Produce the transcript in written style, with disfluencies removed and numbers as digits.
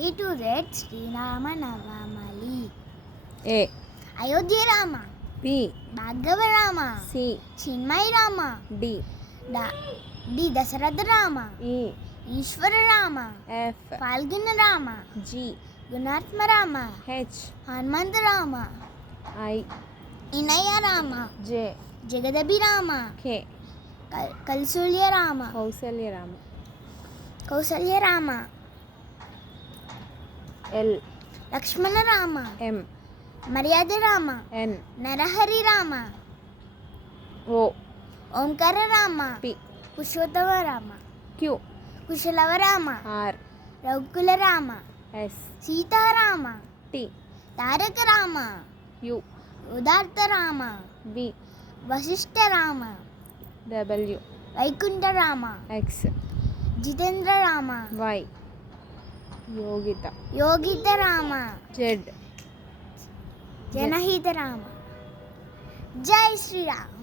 A to Z Srirama నవమలి. A. Ayodhya Rama. B. Bhargava Rama. C. Chinmaya Rama. D. D Dasharatha Rama. E. Eshwara Rama. F. Phalguna Rama. G. గుణాత్మ Rama. H. Hanumantha Rama. I. Inaya Rama. J. జగదభి Rama. K. Kaushalya Rama. Kaushalya Rama. Kaushalya Rama. L. Lakshmana Rama. M. మర్యాద Rama. N. Narahari Rama. O. ఓంకార Rama. P. Purushottama Rama. Q. Kushalava Rama. R. రఘుకుల Rama. S. Sitarama. T. Taraka Rama. U. ఉదార్త Rama. V. Vashishtha Rama. W. Vaikuntha Rama. X. Jitendra Rama. Y. Yogita. Yogita Rama. Z. జనహిత Rama. జై శ్రీరామ్.